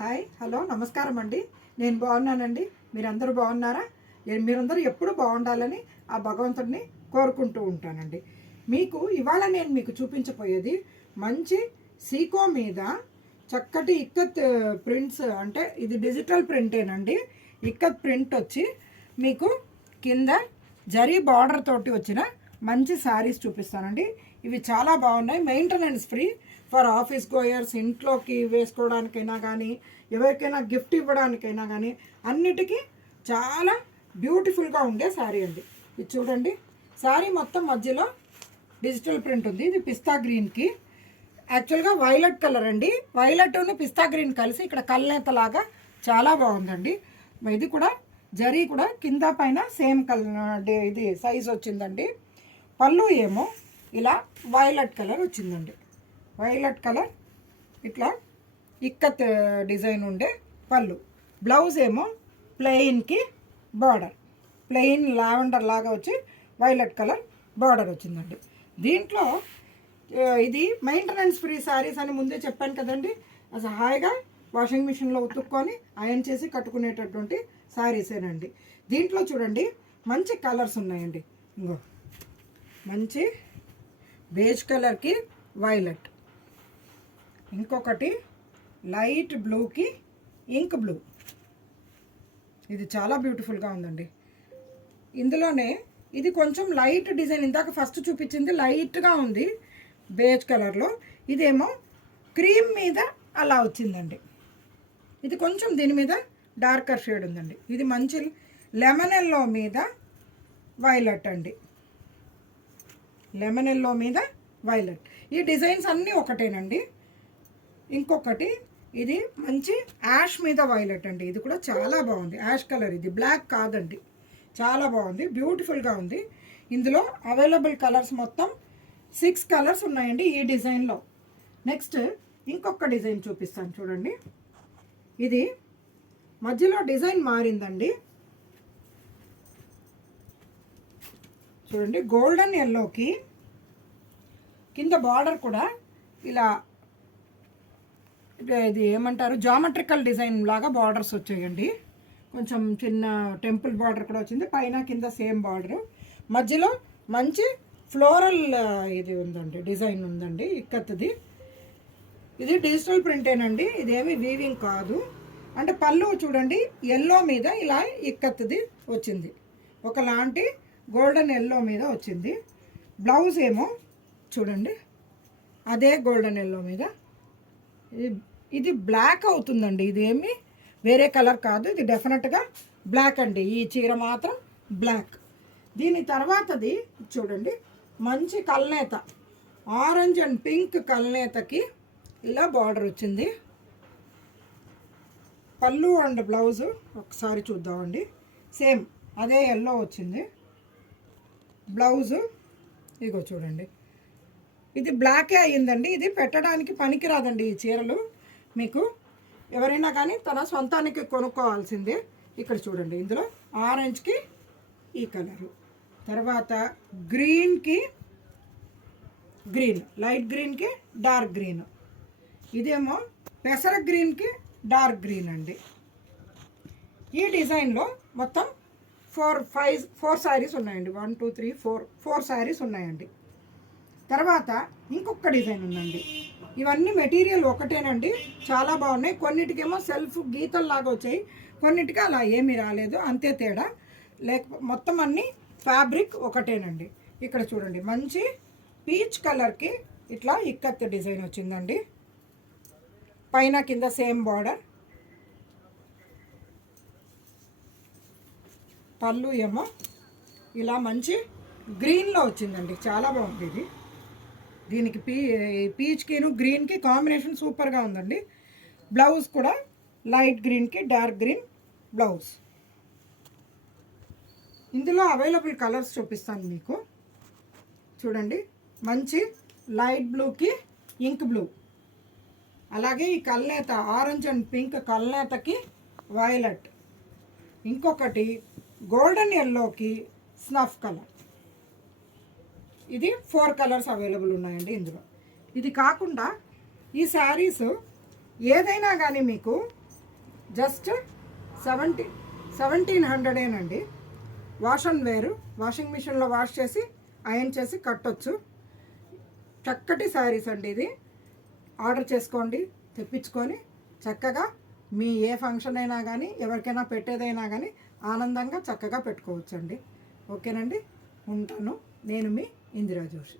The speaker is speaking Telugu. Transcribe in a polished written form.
హాయ్ హలో నమస్కారం అండి. నేను బాగున్నానండి. మీరందరూ బాగున్నారా? మీరందరూ ఎప్పుడు బాగుండాలని ఆ భగవంతుడిని కోరుకుంటూ ఉంటానండి. ఇవాళ నేను మీకు చూపించబోయేది మంచి సీకో మీద చక్కటి ఇక్కత్ ప్రింట్స్, అంటే ఇది డిజిటల్ ప్రింటేనండి. ఇక్కత్ ప్రింట్ వచ్చి మీకు కింద జరీ బార్డర్ తోటి వచ్చిన మంచి శారీస్ చూపిస్తానండి. ఇవి చాలా బాగున్నాయి, maintenance free, for office goers, ఇంట్లోకి వేసుకోవడానికైనా కానీ, ఎవరికైనా గిఫ్ట్ ఇవ్వడానికైనా కానీ అన్నిటికీ చాలా బ్యూటిఫుల్గా ఉండే శారీ అండి. ఇది చూడండి, శారీ మొత్తం మధ్యలో డిజిటల్ ప్రింట్ ఉంది. ఇది పిస్తా గ్రీన్కి, యాక్చువల్గా వైలెట్ కలర్ అండి. వైలెట్ను పిస్తా గ్రీన్ కలిసి ఇక్కడ కల్నేతలాగా చాలా బాగుందండి. ఇది కూడా జరీ కూడా కింద పైన సేమ్ కలర్, ఇది సైజ్ వచ్చిందండి. పళ్ళు ఏమో ఇలా వైలెట్ కలర్ వచ్చిందండి. వైలెట్ కలర్ ఇట్లా ఇక్కత్ డిజైన్ ఉండే పళ్ళు. బ్లౌజ్ ఏమో ప్లెయిన్కి బార్డర్, ప్లెయిన్ లావెండర్ లాగా వచ్చి వైలెట్ కలర్ బార్డర్ వచ్చిందండి. దీంట్లో ఇది మెయింటెనెన్స్ ఫ్రీ శారీస్ అని ముందే చెప్పాను kazandi. అసలు హాయిగా వాషింగ్ మిషన్లో ఉతుక్కొని ఐరన్ చేసి కట్టుకునేటటువంటి శారీసేనండి. దీంట్లో చూడండి మంచి కలర్స్ ఉన్నాయండి. ఇంకో మంచి బేజ్ కలర్కి వైలెట్, ఇంకొకటి లైట్ బ్లూకి ఇంక్ బ్లూ. ఇది చాలా బ్యూటిఫుల్గా ఉందండి. ఇందులోనే ఇది కొంచెం లైట్ డిజైన్, ఇందాక ఫస్ట్ చూపించింది లైట్గా ఉంది బేజ్ కలర్లో, ఇదేమో క్రీమ్ మీద అలా వచ్చిందండి. ఇది కొంచెం దీని మీద డార్కర్ షేడ్ ఉందండి. ఇది మంచి లెమన్ ఎల్లో మీద వైలెట్ అండి, లెమన్ ఎల్లో మీద వైలెట్. ఈ డిజైన్స్ అన్నీ ఒకటేనండి. ఇంకొకటి ఇది మంచి యాష్ మీద వైలెట్ అండి. ఇది కూడా చాలా బాగుంది, యాష్ కలర్, ఇది బ్లాక్ కాదండి, చాలా బాగుంది, బ్యూటిఫుల్గా ఉంది. ఇందులో అవైలబుల్ కలర్స్ మొత్తం 6 కలర్స్ ఉన్నాయండి ఈ డిజైన్లో. నెక్స్ట్ ఇంకొక డిజైన్ చూపిస్తాను చూడండి. ఇది మధ్యలో డిజైన్ మారిందండి. చూడండి, గోల్డెన్ ఎల్లోకి కింద బార్డర్ కూడా ఇలా, ఇది ఏమంటారు, జామెట్రికల్ డిజైన్ లాగా బార్డర్స్ వచ్చాయండి. కొంచెం చిన్న టెంపుల్ బార్డర్ కూడా వచ్చింది, పైన కింద సేమ్ బార్డరు. మధ్యలో మంచి ఫ్లోరల్ ఇది ఉందండి, డిజైన్ ఉందండి ఇక్కత్ది. ఇది డిజిటల్ ప్రింటేనండి, ఇదేమి వీవింగ్ కాదు. అంటే పళ్ళు చూడండి ఎల్లో మీద ఇలా ఇక్కత్ది వచ్చింది, ఒకలాంటి గోల్డెన్ ఎల్లో మీద వచ్చింది. బ్లౌజ్ ఏమో చూడండి అదే గోల్డెన్ ఎల్లో మీద. ఇది బ్లాక్ అవుతుందండి, ఇది ఏమి వేరే కలర్ కాదు, ఇది డెఫినెట్గా బ్లాక్ అండి. ఈ చీర మాత్రం బ్లాక్. దీని తర్వాతది చూడండి మంచి కల్నేత, ఆరెంజ్ అండ్ పింక్ కల్నేతకి ఇలా బార్డర్ వచ్చింది. పళ్ళు అండ్ బ్లౌజు ఒకసారి చూద్దామండి, సేమ్ అదే ఎల్లో వచ్చింది. బ్లౌజు ఇగో చూడండి, ఇది బ్లాకే అయ్యిందండి. ఇది పెట్టడానికి పనికిరాదండి ఈ చీరలు. మీకు ఎవరైనా కానీ తన సొంతానికి కొనుక్కోవాల్సిందే. ఇక్కడ చూడండి, ఇందులో ఆరెంజ్కి ఈ కలరు, తర్వాత గ్రీన్కి గ్రీన్, లైట్ గ్రీన్కి డార్క్ గ్రీన్, ఇదేమో పెసర గ్రీన్కి డార్క్ గ్రీన్ అండి. ఈ డిజైన్లో మొత్తం 4 శారీస్ ఉన్నాయండి. 1 2 3 4 శారీస్ ఉన్నాయండి. తర్వాత ఇంకొక డిజైన్ ఉందండి. ఇవన్నీ మెటీరియల్ ఒకటేనండి, చాలా బాగున్నాయి. కొన్నిటికేమో సెల్ఫ్ గీతల్లాగా వచ్చాయి, కొన్నిటికి అలా ఏమీ రాలేదు, అంతే తేడా. మొత్తం అన్నీ ఫ్యాబ్రిక్ ఒకటేనండి. ఇక్కడ చూడండి మంచి పీచ్ కలర్కి ఇట్లా ఇక్కత్ డిజైన్ వచ్చిందండి, పైన కింద సేమ్ బార్డర్. పళ్ళు ఏమో ఇలా మంచి గ్రీన్లో వచ్చిందండి, చాలా బాగుంది ఇది. దీనికి పీచ్కిను గ్రీన్కి కాంబినేషన్ సూపర్గా ఉందండి. బ్లౌజ్ కూడా లైట్ గ్రీన్కి డార్క్ గ్రీన్ బ్లౌజ్. ఇందులో అవైలబుల్ కలర్స్ చూపిస్తాను మీకు. చూడండి మంచి లైట్ బ్లూకి ఇంక్ బ్లూ, అలాగే ఈ కల్నేత ఆరెంజ్ అండ్ పింక్ కల్నేతకి వైలెట్, ఇంకొకటి గోల్డెన్ ఎల్లోకి స్నఫ్ కలర్. ఇది 4 కలర్స్ అవైలబుల్ ఉన్నాయండి ఇందులో. ఇది కాకుండా ఈ శారీస్ ఏదైనా కానీ మీకు జస్ట్ 1700 వాష్ అండ్ వేరు, వాషింగ్ మిషన్లో వాష్ చేసి ఐరన్ చేసి కట్టొచ్చు. చక్కటి శారీస్ అండి. ఇది ఆర్డర్ చేసుకోండి, తెప్పించుకొని చక్కగా మీ ఏ ఫంక్షన్ అయినా కానీ ఎవరికైనా పెట్టేదైనా కానీ ఆనందంగా చక్కగా పెట్టుకోవచ్చండి. ఓకేనండి, ఉంటాను. నేను మీ ఇందిరా జోషి.